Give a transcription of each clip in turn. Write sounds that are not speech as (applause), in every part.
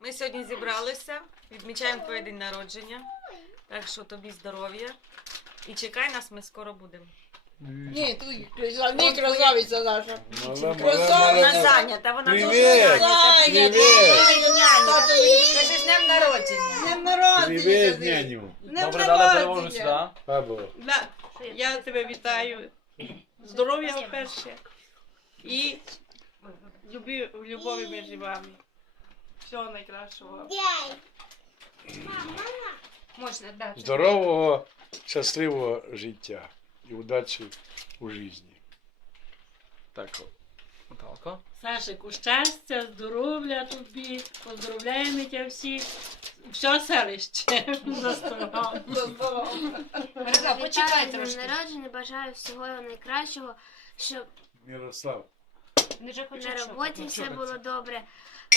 Ми сьогодні зібралися, відмічаємо твій день народження. Так що тобі здоров'я. І чекай нас, ми скоро будемо. Ні, красавиця наша. Мала, Красавиця. мала, Вона зайнята, вона Привіт! дуже зайнята. Привіт! Тато, Кажи з днем народження. Днем народження. Привіт, няню. З Днем Добре, дали народження. Да. Я тебе вітаю. Здоров'я вперше. І в любові між вами. Всього найкращого. Можна, так. Здорового, щасливого життя і удачі у житті. Так, Наталко. Сашику, щастя, здоров'я тобі, поздравляємо тебе всіх. Все селище за столом. почекай трошки. народження, бажаю всього найкращого, щоб Мирослав. На роботі все було добре.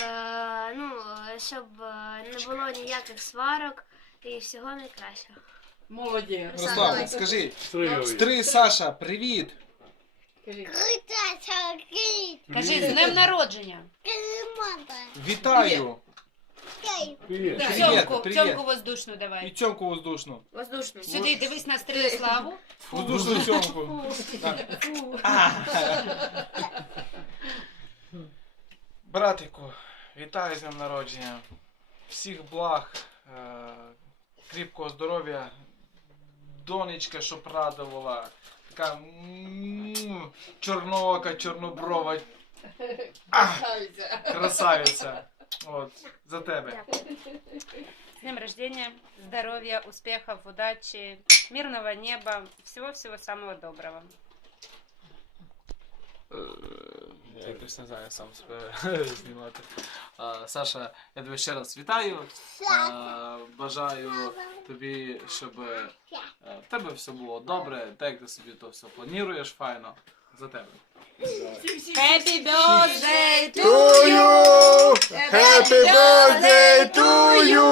Е, ну, щоб е, не було ніяких сварок і всього найкращого. Молодець. Руслав, скажи, стри Саша, привіт! Кажи. Кажи, з днем народження. Вітаю! Привіт. Цьомку, привіт. цьомку воздушну І цьомку воздушну. Воздушно. Сюди, дивись на Стрілиславу. Воздушну цьомку. Так. (laughs) Братику, вітаю з днем народження. Всіх благ, е, кріпкого здоров'я, донечка, щоб радувала. Така чорноока, чорноброва, Красавиця. красавиця. От, за тебе. С днем рождения, здоровья, успехов, удачи, мирного неба, всего-всего самого доброго. Я якось не знаю сам себе (laughs) знімати. А, Саша, я тебе ще раз вітаю. А, бажаю тобі, щоб е, в тебе все було добре, так як ти собі то все плануєш файно. За тебе. Happy birthday to you! Happy birthday to you!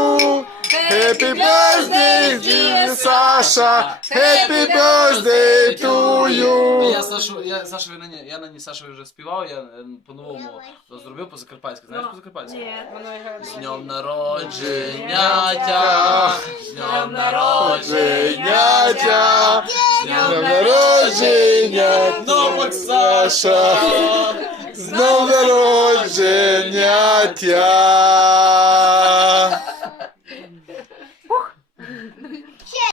Happy birthday, Саша! Happy birthday to Я! Сашу, я Сашу на ній, я на ній Сашу вже співав, я е, по-новому зробив по-закарпатськи. Знаєш по-закарпатськи? Ні, воно і З днем народження тя, з днем народження тя, з Днем народження, Новак Саша! Саша! З днем народження тя!